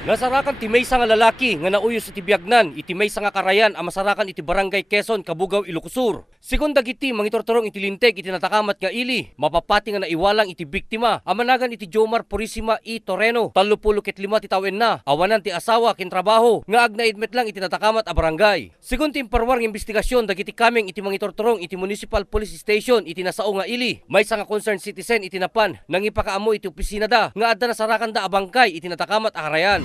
Nasarakan ti maysa nga lalaki nga nauyos iti biagnan iti maysa nga karayan a masarakan iti barangay Quezon, Kabugaw, Ilocosur. Sigon dagiti mangitortorong iti linteg iti natakamat nga ili, mapapati nga naiwalang iti biktima, amanagan iti Jomar Purisima E. Torreno, 35 ti tawen na, awanan ti asawa ken trabaho, nga agnaidmet lang iti natakamat a barangay. Sigon ti imparwar nga investigasyon dagiti kameng iti mangitortorong iti Municipal Police Station iti nasao nga ili, maysa nga concerned citizen iti napan, nang ipakaamo iti opisina da, nga adda nasarakan da a bangkay iti natakamat a karayan.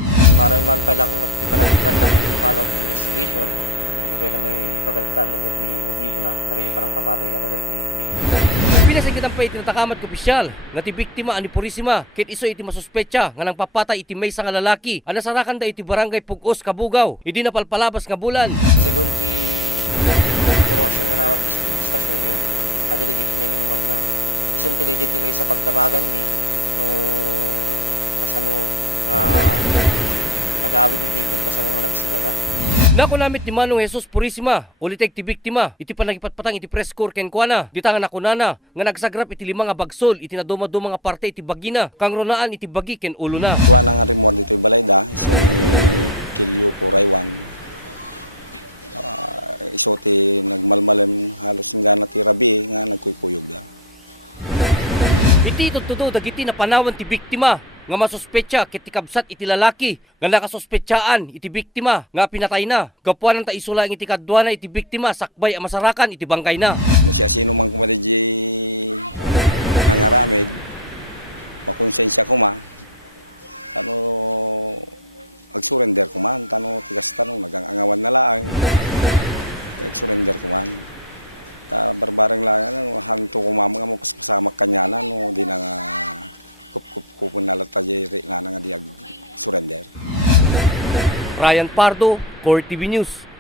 Pinasagitan pa iti natakamat ko opisyal nga ti biktima ani Purisima ket iso iti masuspecha nga nang papatay iti maysa nga lalaki a nasarakan da iti barangay Pugos, Kabugaw idi napalpalabas nga bulan. Nako namit ni Manong Jesus Purisima, ulitek ti biktima, iti panagipatpatang iti press corps ken kuana, ditangan nakunana, nga nagsagrap iti 5 nga bagsol, iti naduma-duma nga parte iti bagina, kang ronaan iti bagi ken ulo na. Iti tuttudo dagiti napanawan ti biktima nga masuspecha ket ti kabsat iti lalaki nga nakasuspetsaan iti biktima nga pinatay na. Gapuanan ta isula iti kadwa na iti biktima sakbay a masarakan iti bangkay na. Ryan Pardo, Core TV News.